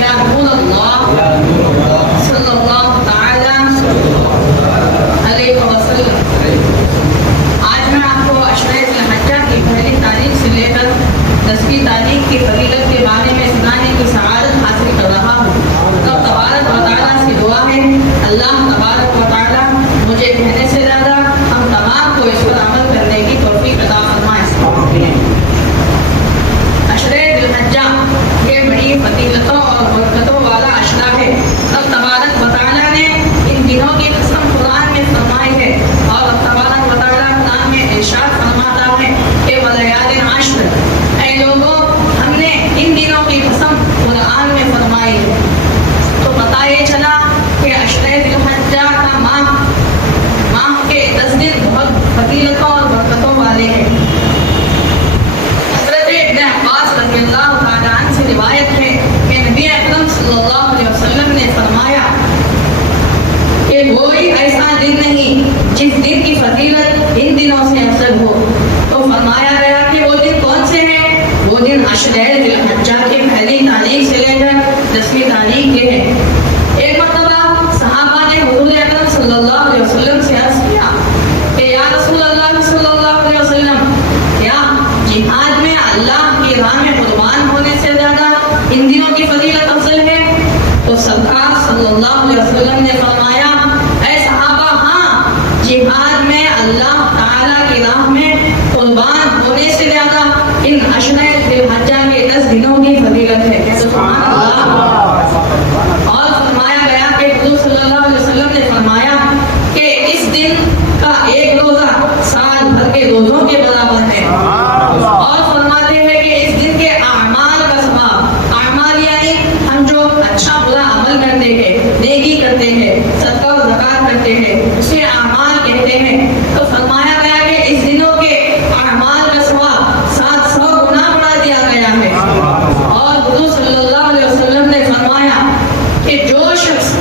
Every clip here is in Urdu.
یا رسول اللہ صلی اللہ تعالی علیہ وسلم، آج میں آپ کو عشرہ ذی الحجہ کی پہلی تاریخ سے لے کر 10ویں تاریخ کی فضیلت کے بارے میں سنانے کی سعادت حاصل کر رہا ہوں۔ رب تبارک و تعالیٰ سے دعا ہے اللہ تبارک و تعالیٰ مجھے کہنے سے زیادہ ہم تمام کو اس پر عمل کرنے کی توفیق عطا فرمائے۔ عشرہ ذی الحجہ یہ بڑی فضیلتوں اور برکتوں والا عشرہ ہے۔ رب تبارک و تعالیٰ نے ان دنوں کی قسم قرآن میں فرمائی ہے، اور رب تبارک و تعالیٰ قرآن میں ارشاد فرماتا ہے کہ وَلَيَالٍ عَشْرٍ، اے لوگوں ہم نے ان دنوں کی قسم قرآن میں فرمائی ہے۔ تو پتہ یہ چلا کہ عشرہ ذی الحجہ کا ماہ کے 10 دن بہت فضیلتوں اور برکتوں والے ہیں۔ حضرت ابن عباس رضی اللہ تعالیٰ عنہ سے روایت ہے کہ نبی اکرم صلی اللہ علیہ وسلم نے فرمایا کہ کوئی ایسا دن نہیں جس دن کی فضیلت ان دنوں سے افضل ہو۔ تو فرمایا گیا کہ وہ دن کون سے ہیں؟ وہ دن عشرہ ذی الحجہ کی پہلی تاریخ سے لے کر 10ویں تاریخ کے ہیں۔ ایک مرتبہ صحابہ نے حضور اکرم صلی اللہ علیہ وسلم سے عرض کیا کہ یا رسول اللہ صلی اللہ علیہ وسلم، کیا جہاد میں اللہ کی راہ میں قربان ہونے سے زیادہ ان دنوں کی فضیلت افضل ہے؟ تو سرکار صلی اللہ علیہ وسلم نے فرمایا اے صحابہ، ہاں، جہاد میں اللہ تعالیٰ کی راہ میں قربان ہونے سے زیادہ ان عشرہ ذی الحجہ کے 10 دنوں کی فضیلت ہے۔ سبحان اللہ۔ اور فرمایا گیا کہ حضور صلی اللہ علیہ وسلم نے فرمایا کہ اس دن کا ایک روزہ سال بھر کے روزوں کے برابر ہے۔ اور فرماتے ہیں کہ اس دن کے اعمال کا ثواب، اعمال یعنی ہم جو اچھا برا عمل کرتے ہیں، نیکی کرتے ہیں، صدقہ و زکات کرتے ہیں، اسے اعمال کہتے ہیں۔ تو فرمایا گیا کہ اس دنوں کے اعمال کا ثواب 700 گنا بڑھا دیا گیا ہے۔ اور حضور صلی اللہ علیہ وسلم نے فرمایا کہ جو شخص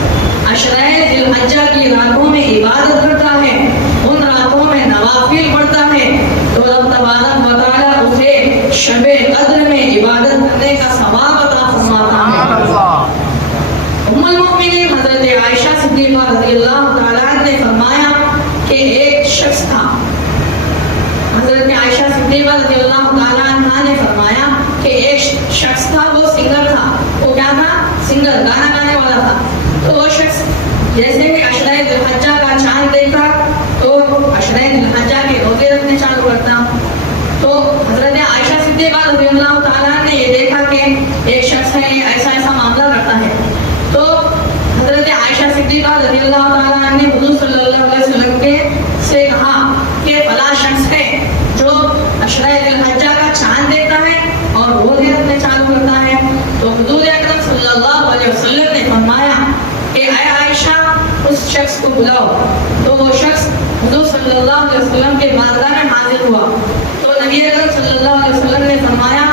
عشرہ ذی الحجہ کی راتوں میں عبادت کرتا ہے، ان راتوں میں نوافل پڑھتا ہے، تو رب تبارک و تعالیٰ اسے شب قدر میں عبادت کرنے کا ثواب عطا فرماتا ہے۔ ام المؤمنین حضرت عائشہ صدیقہ رضی اللہ تعالیٰ عنہ نے فرمایا کہ ایک شخص تھا، حضرت عائشہ صدیقہ رضی اللہ تعالیٰ عنہ نے فرمایا کہ ایک شخص تھا، وہ سنگر تھا۔ وہ کیا تھا؟ سنگر، گانا گانے والا تھا۔ تو وہ شخص جیسے کہ عشرہ ذی الحجہ کا چاند دیکھتا تو عشرہ ذی الحجہ کے روزے رکھنے چالو کرتا۔ تو حضرت عائشہ صدیقہ رضی اللہ تعالیٰ نے یہ دیکھا کہ ایک شخص ہے، یہ ایسا ایسا معاملہ کرتا ہے۔ تو حضرت عائشہ صدیقہ رضی اللہ تعالیٰ نے حضور صلی اللہ علیہ وسلم کے سے کہا کہ فلاں شخص ہے جو عشرہ ذی الحجہ کا چاند دیکھتا ہے اور روزے رکھنے چالو کرتا ہے۔ تو حضور اکرم صلی اللہ علیہ وسلم نے فرمایا کہ اے عائشہ، اس شخص کو بلاؤ۔ تو وہ شخص حضور صلی اللہ علیہ وسلم کے بارگاہ میں حاضر ہوا۔ تو نبی اکرم صلی اللہ علیہ وسلم نے فرمایا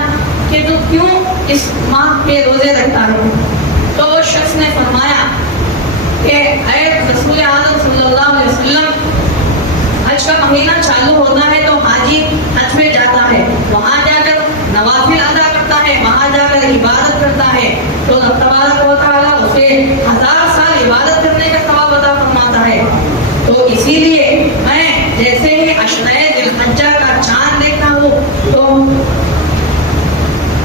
کہ تو کیوں اس ماہ کے روزے رکھتا ہے؟ تو وہ شخص نے فرمایا کہ اے رسول اعظم صلی اللہ علیہ وسلم، حج کا مہینہ چالو ہوتا ہے تو حاجی حج میں جاتا ہے، وہاں جا کر نوافل ادا کرتا ہے، وہاں جا کر عبادت کرتا ہے، تو رب تبارک و تعالیٰ اسے 1000 سال عبادت کرنے کا ثواب عطا فرماتا ہے۔ تو اسی لیے میں جیسے ہی عشرہ ذی الحجہ کا چاند دیکھتا ہوں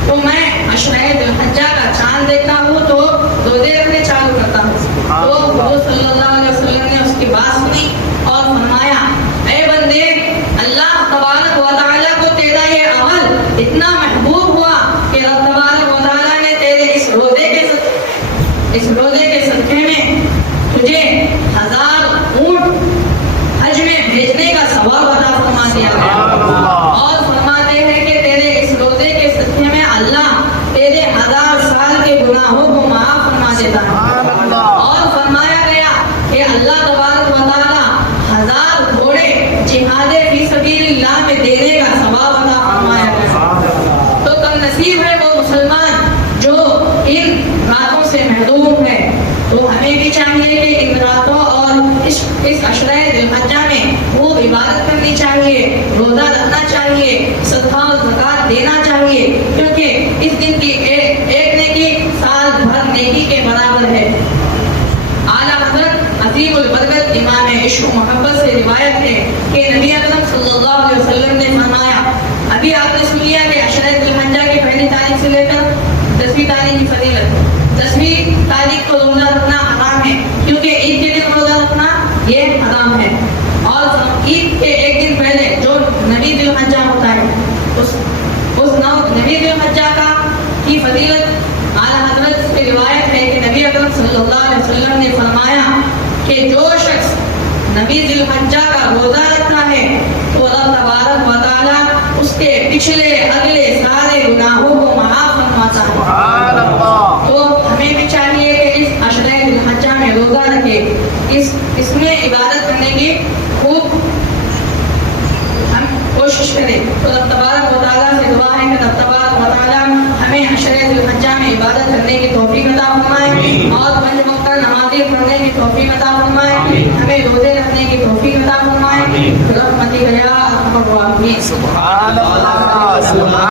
تو میں عشرہ ذی الحجہ کا چاند دیکھتا ہوں تو روزے رکھنے چالو کرتا ہوں۔ تو حضور صلی اللہ علیہ وسلم نے اس کی بات سنی اور فرمایا اے بندے، اللہ تبارک و تعالیٰ کو تیرا یہ عمل اتنا محبوب ہوا کہ رب تبارک و تعالیٰ نے تیرے اس روزے کے صدقے میں تجھے 1000 اونٹ حج میں بھیجنے کا ثواب عطا فرما دیا گیا۔ اور فرماتے ہیں کہ تیرے اس روزے کے صدقے میں اللہ تیرے 1000 سال کے گناہوں کو معاف فرما دیتا ہے۔ اور فرمایا گیا کہ اللہ تبارک و تعالیٰ 1000 گھوڑے جہاد فی سبیل اللہ میں دینے کا ثواب عطا فرمایا گیا۔ تو کم نصیب ہے وہ مسلمان جو ان راتوں سے محروم ہے۔ تو ہمیں بھی چاہیے کہ ان راتوں اور اس عشرہ ذی الحجہ میں وہ عبادت کرنی چاہیے، روزہ رکھنا چاہیے، صدقہ و زکات دینا چاہیے، کیونکہ اس دن کی ایک نیکی سال بھر کہ نبی اکرم صلی اللہ علیہ وسلم نے فرمایا، ابھی آپ نے سن لیا کہ عشرہ ذی الحجہ کی پہلی تاریخ سے لے کر 10ویں تاریخ کی فضیلت۔ 10ویں تاریخ کو روزہ رکھنا حرام ہے، کیونکہ عید کے دن روزہ رکھنا یہ حرام ہے، اور عید کے ایک دن پہلے جو نبی ذی الحجہ ہوتا ہے اس نبی ذی الحجہ کی فضیلت اعلیٰ حضرت کی روایت ہے کہ نبی اکرم صلی اللہ علیہ وسلم نے فرمایا کہ جو شخص نبی ذی الحجہ کا روزہ رکھتا ہے تو اللہ تبارک و تعالیٰ اس کے پچھلے اگلے سارے گناہوں کو معاف فرماتا ہے۔ سبحان اللہ۔ تو ہمیں بھی چاہیے کہ اس عشرہ ذی الحجہ میں روزہ رکھے، اس میں عبادت کرنے کی خوب ہم کوشش کریں۔ تو اللہ تبارک و تعالیٰ سے دعا ہے کہ اللہ تبارک و تعالیٰ ہمیں عشرہ ذی الحجہ میں عبادت کرنے کی توفیق عطا فرمائے، اور 5 وقت نمازیں پڑھنے کی توفیق عطا فرمائے، ہمیں روزے رکھنے کی توفیق عطا فرمائے۔ برحمتک یا ارحم الراحمین۔ سبحان اللہ۔